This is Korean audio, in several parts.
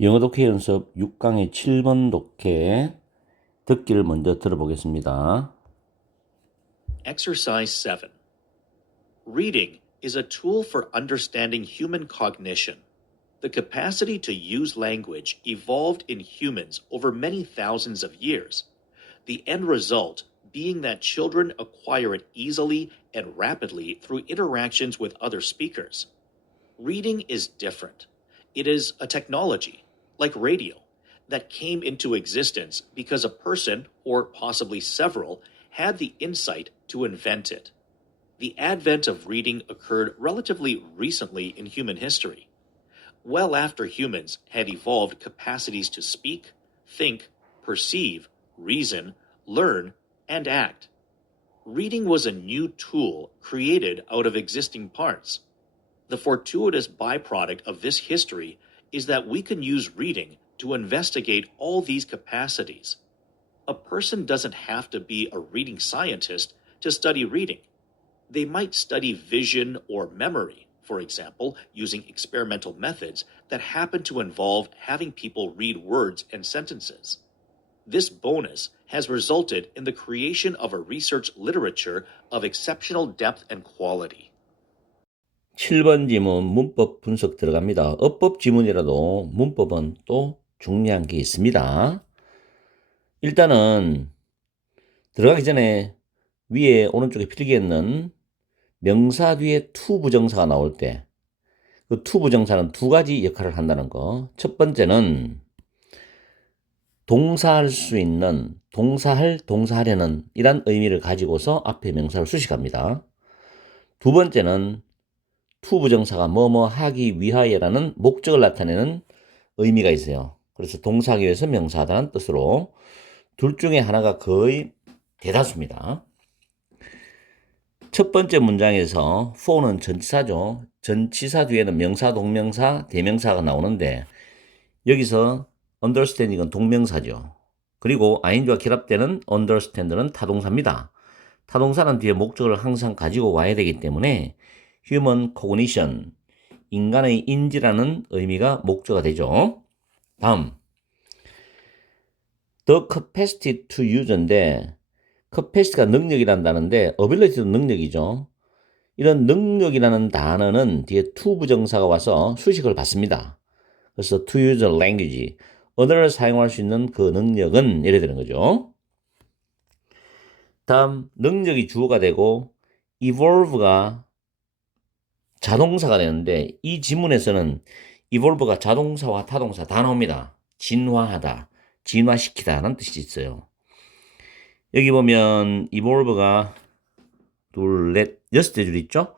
영어 독해 연습 6강의 7번 독해 듣기를 먼저 들어보겠습니다. Exercise 7. Reading is a tool for understanding human cognition. The capacity to use language evolved in humans over many thousands of years. The end result being that children acquire it easily and rapidly through interactions with other speakers. Reading is different. It is a technology, like radio, that came into existence because a person, or possibly several, had the insight to invent it. The advent of reading occurred relatively recently in human history, well after humans had evolved capacities to speak, think, perceive, reason, learn, and act. Reading was a new tool created out of existing parts. The fortuitous byproduct of this history is that we can use reading to investigate all these capacities. A person doesn't have to be a reading scientist to study reading. They might study vision or memory, for example, using experimental methods that happen to involve having people read words and sentences. This bonus has resulted in the creation of a research literature of exceptional depth and quality. 7번 지문 문법 분석 들어갑니다. 어법 지문이라도 문법은 또 중요한 게 있습니다. 일단은 들어가기 전에 위에 오른쪽에 필기에 있는 명사 뒤에 to 부정사가 나올 때 그 to 부정사는 두 가지 역할을 한다는 거. 첫 번째는 동사할 수 있는, 동사할, 동사하려는 이란 의미를 가지고서 앞에 명사를 수식합니다. 두 번째는 to 부정사가 뭐뭐 하기 위하여라는 목적을 나타내는 의미가 있어요. 그래서 동사하기 위해서 명사하다는 뜻으로 둘 중에 하나가 거의 대다수입니다. 첫 번째 문장에서 for는 전치사죠. 전치사 뒤에는 명사, 동명사, 대명사가 나오는데 여기서 understanding은 동명사죠. 그리고 ing와 결합되는 understand는 타동사입니다. 타동사는 뒤에 목적을 항상 가지고 와야 되기 때문에 human cognition, 인간의 인지라는 의미가 목적어가 되죠. 다음, the capacity to use인데 capacity가 능력이라는 단어인데 ability도 능력이죠. 이런 능력이라는 단어는 뒤에 to 부정사가 와서 수식을 받습니다. 그래서 to use a language, 언어를 사용할 수 있는 그 능력은 이래 되는 거죠. 다음, 능력이 주어가 되고 evolve가 자동사가 되는데 이 지문에서는 evolve가 자동사와 타동사 다 나옵니다. 진화하다, 진화시키다라는 뜻이 있어요. 여기 보면 evolve가 둘, 넷, 여섯 줄 있죠?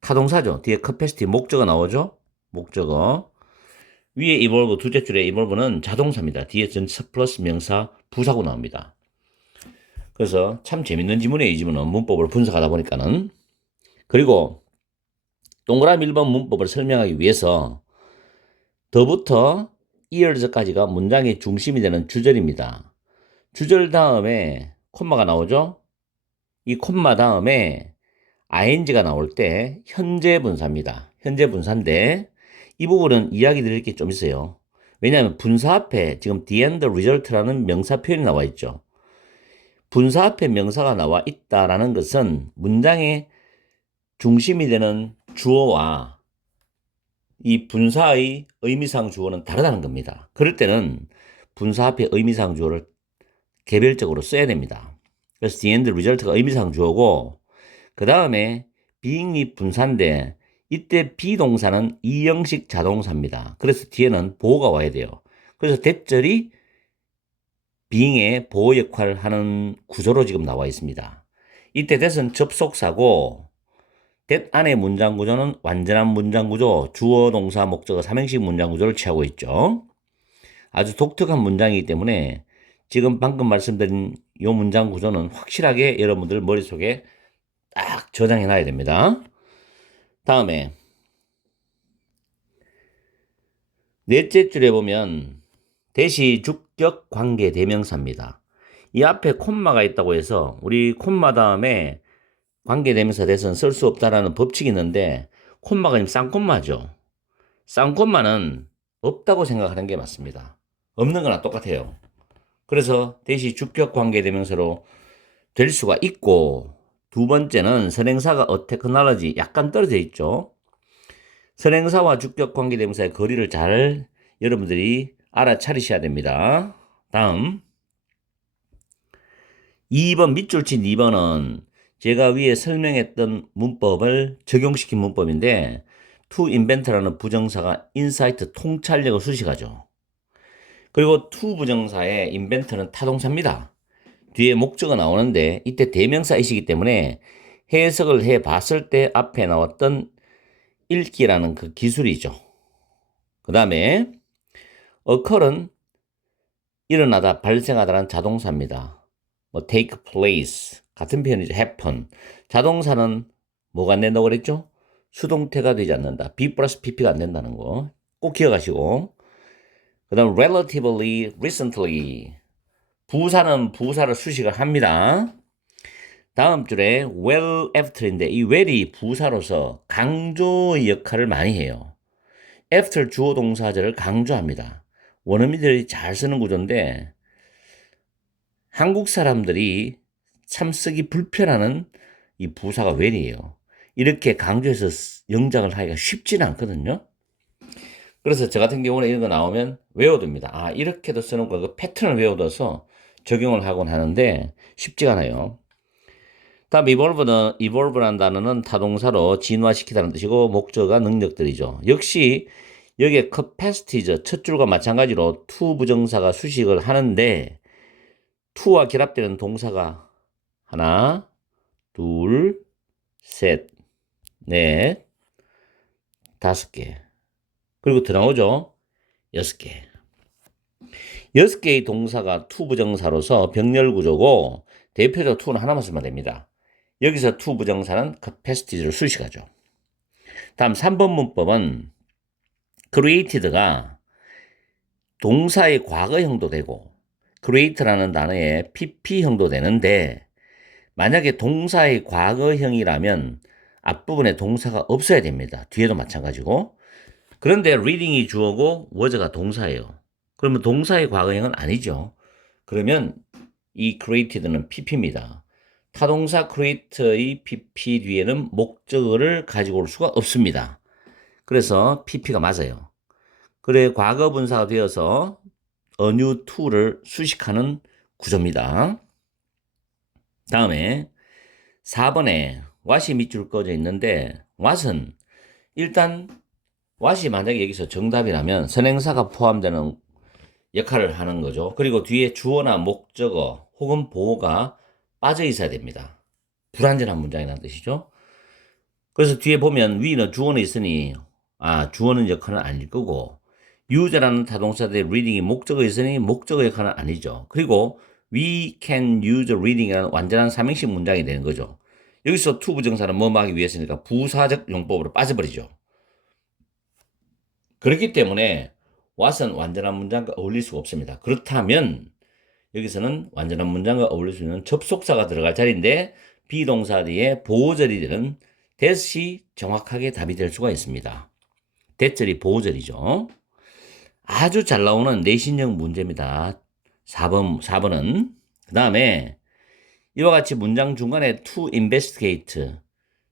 타동사죠. 뒤에 capacity 목적어 나오죠? 목적어. 위에 evolve 두째 줄에 evolve는 자동사입니다. 뒤에 전치사 플러스 명사 부사고 나옵니다. 그래서 참 재밌는 지문이에요. 이 지문은 문법을 분석하다 보니까는. 그리고 동그라미 1번 문법을 설명하기 위해서 더부터 ears까지가 문장의 중심이 되는 주절입니다. 주절 다음에 콤마가 나오죠? 이 콤마 다음에 ing가 나올 때 현재 분사입니다. 현재 분사인데 이 부분은 이야기 드릴 게 좀 있어요. 왜냐하면 분사 앞에 지금 the end result라는 명사 표현이 나와 있죠. 분사 앞에 명사가 나와 있다라는 것은 문장의 중심이 되는 주어와 이 분사의 의미상 주어는 다르다는 겁니다. 그럴 때는 분사 앞에 의미상 주어를 개별적으로 써야 됩니다. 그래서 the end result가 의미상 주어고 그 다음에 being이 분사인데 이때 비동사는 이형식 자동사입니다. 그래서 뒤에는 보호가 와야 돼요. 그래서 대절이 being의 보호 역할을 하는 구조로 지금 나와 있습니다. 이때 that은 접속사고 that 안의 문장 구조는 완전한 문장 구조, 주어, 동사, 목적어, 삼형식 문장 구조를 취하고 있죠. 아주 독특한 문장이기 때문에 지금 방금 말씀드린 이 문장 구조는 확실하게 여러분들 머릿속에 딱 저장해 놔야 됩니다. 다음에 넷째 줄에 보면 대시 주격 관계 대명사입니다. 이 앞에 콤마가 있다고 해서 우리 콤마 다음에 관계대명사 대선 쓸 수 없다라는 법칙이 있는데 콤마가 지금 쌍콤마죠. 쌍콤마는 없다고 생각하는 게 맞습니다. 없는 거나 똑같아요. 그래서 대시 주격 관계대명사로 될 수가 있고, 두 번째는 선행사가 a technology 약간 떨어져 있죠. 선행사와 주격 관계대명사의 거리를 잘 여러분들이 알아차리셔야 됩니다. 다음 2번 밑줄 친 2번은 제가 위에 설명했던 문법을 적용시킨 문법인데 to invent라는 부정사가 insight 통찰력을 수식하죠. 그리고 to 부정사의 invent는 타동사입니다. 뒤에 목적어 나오는데 이때 대명사이시기 때문에 해석을 해 봤을 때 앞에 나왔던 읽기라는 그 기술이죠. 그 다음에 occur은 일어나다, 발생하다라는 자동사입니다. 뭐 take place 같은 표현이죠. happen. 자동사는 뭐가 안 된다고 그랬죠? 수동태가 되지 않는다. be 플러스 pp가 안 된다는 거 꼭 기억하시고, 그 다음 relatively recently 부사는 부사를 수식을 합니다. 다음 줄에 well after인데 이 well이 부사로서 강조의 역할을 많이 해요. after 주어 동사절을 강조합니다. 원어민들이 잘 쓰는 구조인데 한국 사람들이 참 쓰기 불편하는 이 부사가 well이에요. 이렇게 강조해서 영작을 하기가 쉽지는 않거든요. 그래서 저 같은 경우는 이런 거 나오면 외워둡니다. 아, 이렇게도 쓰는 거, 그 패턴을 외워둬서 적용을 하곤 하는데 쉽지가 않아요. 다음 evolve란 단어는 타동사로 진화시키다는 뜻이고 목적어가 능력들이죠. 역시 여기에 capacity죠. 첫 줄과 마찬가지로 to 부정사가 수식을 하는데 to와 결합되는 동사가 하나, 둘, 셋, 넷, 다섯 개. 그리고 더 나오죠. 여섯 개. 여섯 개의 동사가 to 부정사로서 병렬 구조고 대표적 to는 하나만 쓰면 됩니다. 여기서 to 부정사는 capacity를 수식하죠. 다음 3번 문법은 created가 동사의 과거형도 되고 create라는 단어의 pp형도 되는데 만약에 동사의 과거형이라면 앞부분에 동사가 없어야 됩니다. 뒤에도 마찬가지고. 그런데 reading이 주어고 was가 동사예요. 그러면 동사의 과거형은 아니죠. 그러면 이 created는 pp입니다. 타동사 create의 pp 뒤에는 목적어를 가지고 올 수가 없습니다. 그래서 pp가 맞아요. 그래 과거 분사가 되어서 a new to를 수식하는 구조입니다. 다음에 4번에 what이 밑줄 꺼져 있는데 what은 일단 what이 만약에 여기서 정답이라면 선행사가 포함되는 역할을 하는 거죠. 그리고 뒤에 주어나 목적어 혹은 보어가 빠져 있어야 됩니다. 불완전한 문장이라는 뜻이죠. 그래서 뒤에 보면 위는 주어는 있으니 주어는 역할은 아닐 거고 use라는 타동사들의 reading이 목적어 있으니 목적어 역할은 아니죠. 그리고 we can use reading이라는 완전한 삼행식 문장이 되는 거죠. 여기서 to 부정사는 뭐뭐 하기 위해서니까 부사적 용법으로 빠져버리죠. 그렇기 때문에 what은 완전한 문장과 어울릴 수가 없습니다. 그렇다면 여기서는 완전한 문장과 어울릴 수 있는 접속사가 들어갈 자리인데 비동사 뒤에 보호절이 되는 that이 정확하게 답이 될 수가 있습니다. that절이 보호절이죠. 아주 잘 나오는 내신형 문제입니다. 4번은. 그 다음에 이와 같이 문장 중간에 to investigate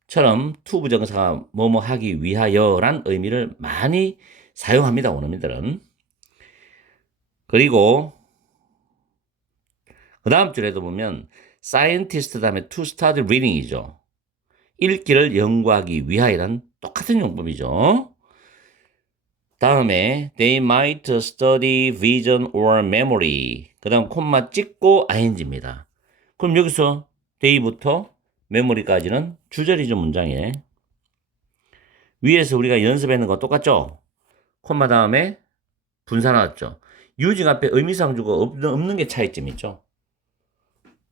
처럼 to 부정사가 뭐뭐 하기 위하여란 의미를 많이 사용합니다. 원어민들은. 그리고 그 다음 줄에도 보면 scientist 다음에 to start reading이죠. 읽기를 연구하기 위하여란 똑같은 용법이죠. 다음에 they might study vision or memory 그 다음 콤마 찍고 ing입니다. 그럼 여기서 they부터 memory까지는 주절이죠. 문장에 위에서 우리가 연습했는 거 똑같죠? 콤마 다음에 분사 나왔죠. using 앞에 의미상주가 없는 게 차이점이죠.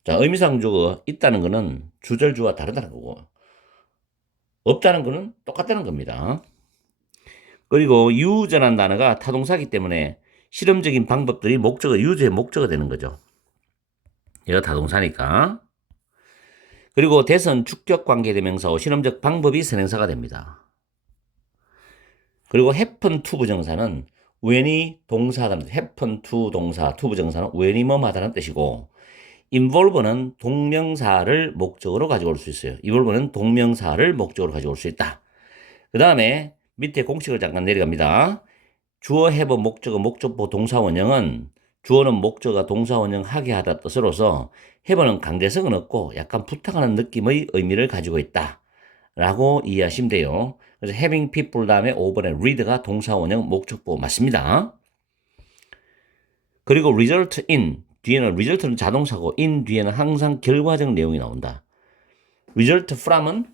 자, 의미상주가 있다는 거는 주절주와 다르다는 거고 없다는 거는 똑같다는 겁니다. 그리고 use라는 단어가 타동사기 때문에 실험적인 방법들이 목적어, use의 목적어 되는 거죠. 얘가 타동사니까. 그리고 that은 주격관계대명사고 실험적 방법이 선행사가 됩니다. 그리고 happen to 부정사는 when이 동사하다는 happen to 동사, to 부정사는 when이 뭐하다는 뜻이고 involve는 동명사를 목적으로 가지고 올 수 있어요. involve는 동명사를 목적으로 가지고 올 수 있다. 그 다음에 밑에 공식을 잠깐 내려갑니다. 주어, have, 목적어, 목적보, 동사 원형은 주어는 목적어, 동사 원형 하게 하다 뜻으로서 have는 강제성은 없고 약간 부탁하는 느낌의 의미를 가지고 있다 라고 이해하시면 돼요. 그래서 having people 다음에 5번에 read가 동사 원형 목적보 맞습니다. 그리고 result in 뒤에는 result는 자동사고 in 뒤에는 항상 결과적 내용이 나온다. result from은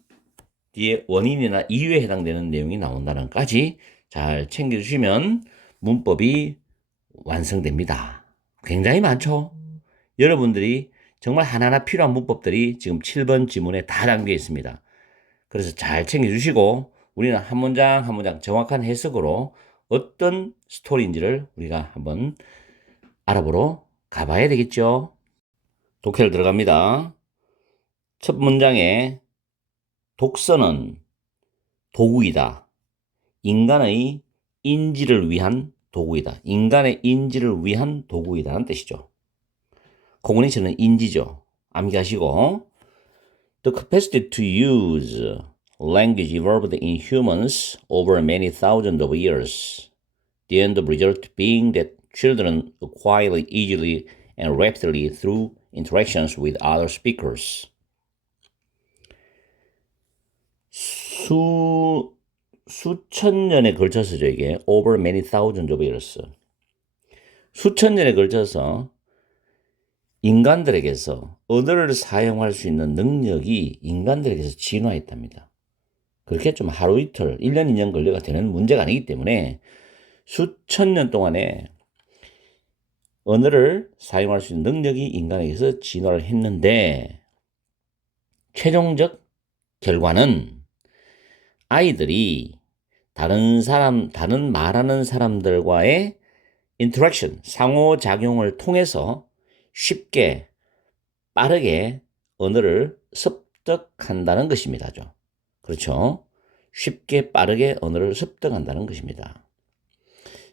뒤에 원인이나 이유에 해당되는 내용이 나온다는 까지 잘 챙겨주시면 문법이 완성됩니다. 굉장히 많죠? 여러분들이 정말 하나하나 필요한 문법들이 지금 7번 지문에 다 담겨 있습니다. 그래서 잘 챙겨주시고 우리는 한 문장 한 문장 정확한 해석으로 어떤 스토리인지를 우리가 한번 알아보러 가봐야 되겠죠. 독해를 들어갑니다. 첫 문장에 독서는 도구이다. 인간의 인지를 위한 도구이다. 인간의 인지를 위한 도구이다는 뜻이죠. 코그니션은 인지죠. 암기하시고 The capacity to use language evolved in humans over many thousands of years. The end result being that children acquire it easily and rapidly through interactions with other speakers. 수천 년에 걸쳐서죠, 이게. Over many thousands of years. 수천 년에 걸쳐서 인간들에게서 언어를 사용할 수 있는 능력이 인간들에게서 진화했답니다. 그렇게 좀 하루 이틀, 1년, 2년 걸려가 되는 문제가 아니기 때문에 수천 년 동안에 언어를 사용할 수 있는 능력이 인간에게서 진화를 했는데 최종적 결과는 아이들이 다른 말하는 사람들과의 인터랙션, 상호작용을 통해서 쉽게 빠르게 언어를 습득한다는 것입니다. 그렇죠? 쉽게 빠르게 언어를 습득한다는 것입니다.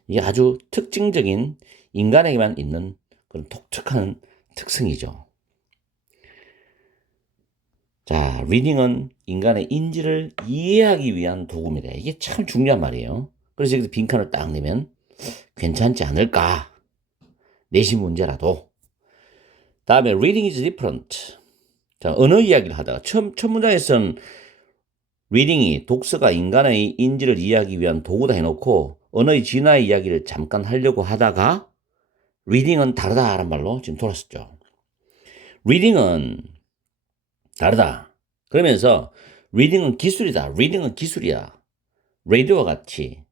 이게 아주 특징적인 인간에게만 있는 그런 독특한 특성이죠. 자, 리딩은 인간의 인지를 이해하기 위한 도구입니다. 이게 참 중요한 말이에요. 그래서 여기서 빈칸을 딱 내면 괜찮지 않을까? 내신 문제라도. 다음에 reading is different. 자, 언어 이야기를 하다가 첫 문장에서는 reading이 독서가 인간의 인지를 이해하기 위한 도구다 해놓고 언어의 진화의 이야기를 잠깐 하려고 하다가 reading은 다르다라는 말로 지금 돌았었죠. reading은 다르다. 그러면서 reading은 기술이다. reading은 기술이야. radio와 같이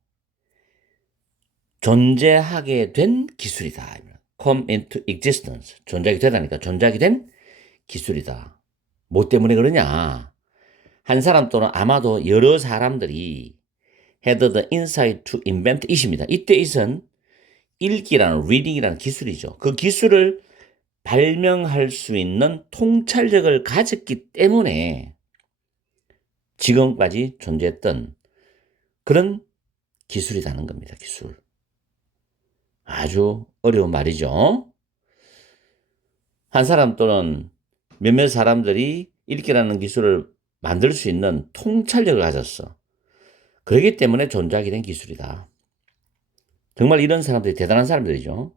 존재하게 된 기술이다. come into existence. 존재하게 되다니까 존재하게 된 기술이다. 뭐 때문에 그러냐? 한 사람 또는 아마도 여러 사람들이 had the insight to invent it입니다. 이때 it은 읽기라는 reading이라는 기술이죠. 그 기술을 발명할 수 있는 통찰력을 가졌기 때문에 지금까지 존재했던 그런 기술이라는 겁니다. 기술. 아주 어려운 말이죠. 한 사람 또는 몇몇 사람들이 읽기라는 기술을 만들 수 있는 통찰력을 가졌어. 그렇기 때문에 존재하게 된 기술이다. 정말 이런 사람들이 대단한 사람들이죠.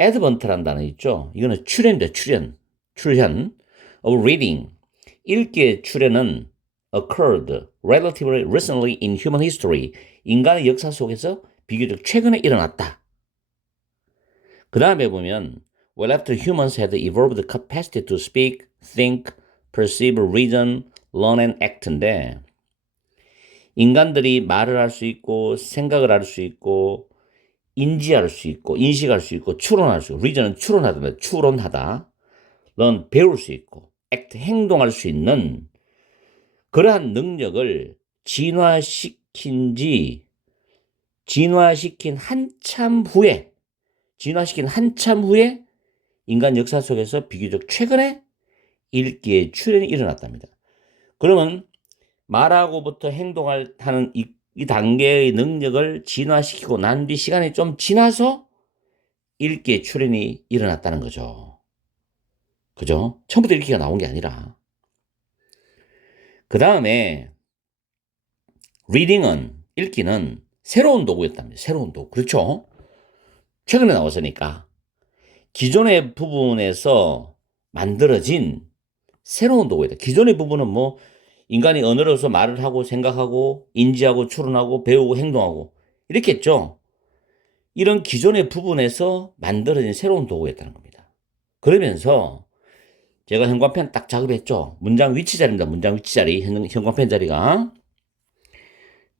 advent라는 단어 있죠. 이거는 출현입니다. 출현 of reading. 읽기의 출현은 occurred relatively recently in human history. 인간의 역사 속에서 비교적 최근에 일어났다. 그 다음에 보면 well after humans had evolved the capacity to speak, think, perceive, reason, learn and act인데 인간들이 말을 할 수 있고 생각을 할 수 있고 인지할 수 있고 인식할 수 있고 추론할 수 있고 reason은 추론하다 learn 배울 수 있고 act 행동할 수 있는 그러한 능력을 진화시킨 한참 후에 인간 역사 속에서 비교적 최근에 읽기의 출현이 일어났답니다. 그러면 말하고부터 행동하는 이 이 단계의 능력을 진화시키고 난 뒤 시간이 좀 지나서 읽기의 출현이 일어났다는 거죠. 그죠? 처음부터 읽기가 나온 게 아니라. 그 다음에 reading은, 읽기는 새로운 도구였답니다. 새로운 도구. 그렇죠? 최근에 나왔으니까. 기존의 부분에서 만들어진 새로운 도구이다. 기존의 부분은 뭐 인간이 언어로서 말을 하고 생각하고 인지하고 추론하고 배우고 행동하고 이렇게 했죠. 이런 기존의 부분에서 만들어진 새로운 도구였다는 겁니다. 그러면서 제가 현관펜 딱 작업했죠. 문장 위치 자리입니다. 문장 위치 자리. 현관펜 자리가.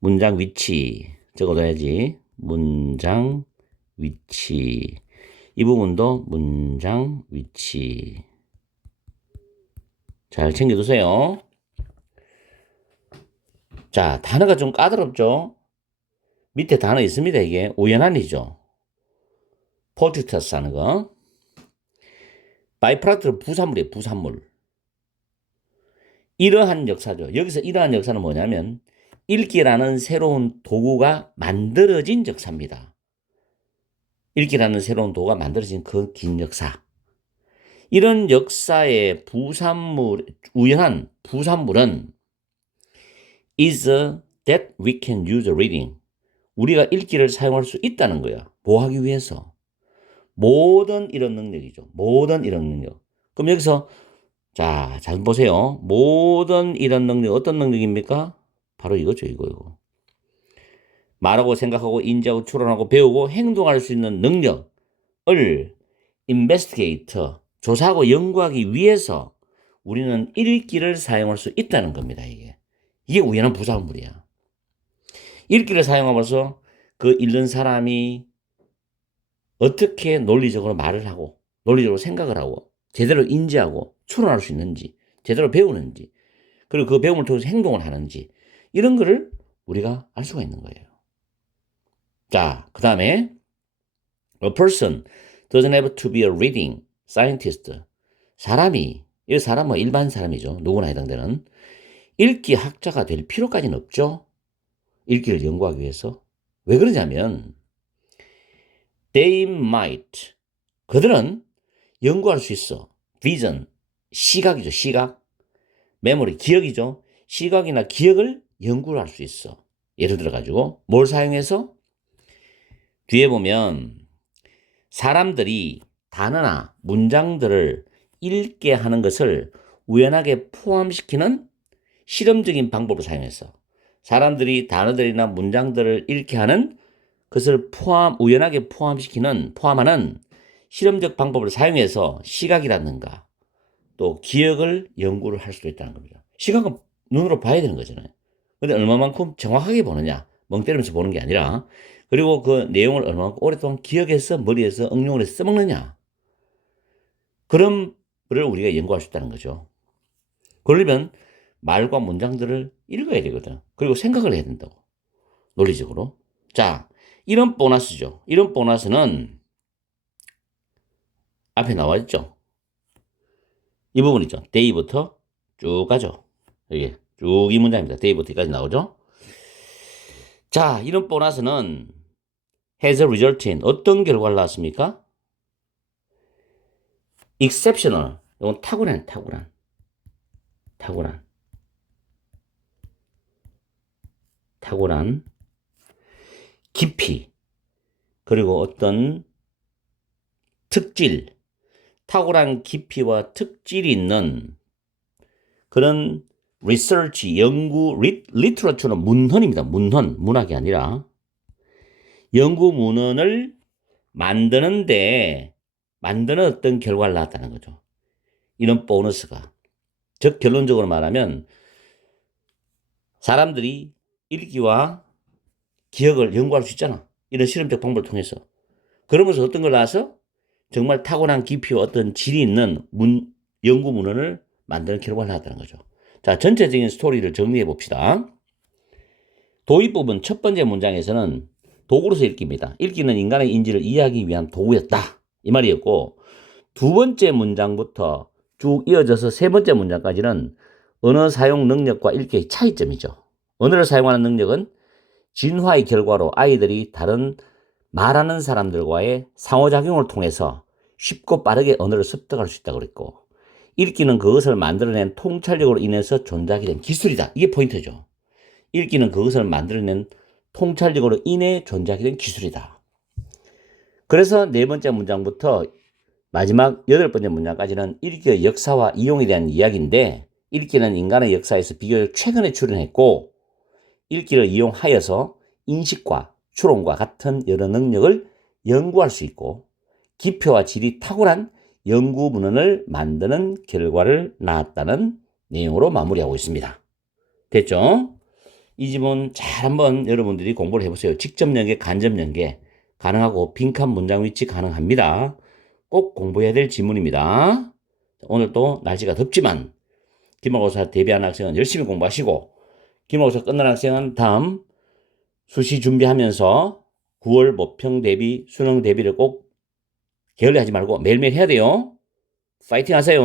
문장 위치 적어둬야지. 문장 위치. 이 부분도 문장 위치. 잘 챙겨두세요. 자, 단어가 좀 까다롭죠? 밑에 단어 있습니다. 이게 우연한이죠. 폴티터스 하는 거. 바이프라트는 부산물이에요. 부산물. 이러한 역사죠. 여기서 이러한 역사는 뭐냐면 읽기라는 새로운 도구가 만들어진 역사입니다. 읽기라는 새로운 도구가 만들어진 그 긴 역사. 이런 역사의 부산물, 우연한 부산물은 is that we can use reading. 우리가 읽기를 사용할 수 있다는 거야. 뭐 하기 위해서? 모든 이런 능력이죠. 모든 이런 능력. 그럼 여기서 자, 잘 보세요. 모든 이런 능력, 어떤 능력입니까? 바로 이거죠, 이거. 말하고 생각하고 인지하고 추론하고 배우고 행동할 수 있는 능력을 investigate, 조사하고 연구하기 위해서 우리는 읽기를 사용할 수 있다는 겁니다, 이게. 이게 우연한 부산물이야. 읽기를 사용하면서 그 읽는 사람이 어떻게 논리적으로 말을 하고, 논리적으로 생각을 하고, 제대로 인지하고, 추론할 수 있는지, 제대로 배우는지, 그리고 그 배움을 통해서 행동을 하는지, 이런 거를 우리가 알 수가 있는 거예요. 자, 그 다음에 a person doesn't have to be a reading scientist. 사람이, 이 사람은 일반 사람이죠. 누구나 해당되는. 읽기 학자가 될 필요까지는 없죠. 읽기를 연구하기 위해서. 왜 그러냐면 they might, 그들은 연구할 수 있어. vision, 시각이죠. 시각. memory, 기억이죠. 시각이나 기억을 연구를 할 수 있어. 예를 들어 가지고 뭘 사용해서? 뒤에 보면 사람들이 단어나 문장들을 읽게 하는 것을 우연하게 포함시키는 실험적인 방법을 사용해서 사람들이 단어들이나 문장들을 읽게 하는 것을 우연하게 포함하는 실험적 방법을 사용해서 시각이라든가 또 기억을 연구를 할 수도 있다는 겁니다. 시각은 눈으로 봐야 되는 거잖아요. 근데 얼마만큼 정확하게 보느냐, 멍 때리면서 보는 게 아니라, 그리고 그 내용을 얼마만큼 오랫동안 기억해서 머리에서 응용을 해서 써먹느냐, 그런 거를 우리가 연구할 수 있다는 거죠. 그러려면 말과 문장들을 읽어야 되거든. 그리고 생각을 해야 된다고. 논리적으로. 자, 이런 보너스죠. 이런 보너스는 앞에 나와 있죠. 이 부분 있죠. day부터 쭉 가죠. 여기 쭉 이 문장입니다. day부터 여기까지 나오죠. 자, 이런 보너스는 has resulted in 어떤 결과를 낳았습니까? exceptional. 이건 탁월한 깊이, 그리고 어떤 특질, 탁월한 깊이와 특질이 있는 그런 리서치, 연구, 리터러처는 문헌입니다. 문학이 아니라 연구 문헌을 만드는 어떤 결과를 낳았다는 거죠. 이런 보너스가. 즉 결론적으로 말하면 사람들이 읽기와 기억을 연구할 수 있잖아. 이런 실험적 방법을 통해서. 그러면서 어떤 걸 나와서 정말 타고난 깊이와 어떤 질이 있는 연구 문헌을 만드는 결과를 낳았다는 거죠. 자, 전체적인 스토리를 정리해 봅시다. 도입 부분 첫 번째 문장에서는 도구로서 읽기입니다. 읽기는 인간의 인지를 이해하기 위한 도구였다. 이 말이었고, 두 번째 문장부터 쭉 이어져서 세 번째 문장까지는 언어 사용 능력과 읽기의 차이점이죠. 언어를 사용하는 능력은 진화의 결과로 아이들이 다른 말하는 사람들과의 상호작용을 통해서 쉽고 빠르게 언어를 습득할 수 있다고 그랬고, 읽기는 그것을 만들어낸 통찰력으로 인해서 존재하게 된 기술이다. 이게 포인트죠. 읽기는 그것을 만들어낸 통찰력으로 인해 존재하게 된 기술이다. 그래서 네 번째 문장부터 마지막 여덟 번째 문장까지는 읽기의 역사와 이용에 대한 이야기인데, 읽기는 인간의 역사에서 비교적 최근에 출현했고, 읽기를 이용하여서 인식과 추론과 같은 여러 능력을 연구할 수 있고, 기표와 질이 탁월한 연구 문헌을 만드는 결과를 낳았다는 내용으로 마무리하고 있습니다. 됐죠? 이 지문 잘 한번 여러분들이 공부를 해보세요. 직접 연계, 간접 연계 가능하고 빈칸 문장 위치 가능합니다. 꼭 공부해야 될 지문입니다. 오늘 또 날씨가 덥지만 기말고사 대비하는 학생은 열심히 공부하시고, 기말고사 끝난 학생은 다음 수시 준비하면서 9월 모평 대비, 수능 대비를 꼭 게을리하지 말고 매일매일 해야 돼요. 파이팅 하세요.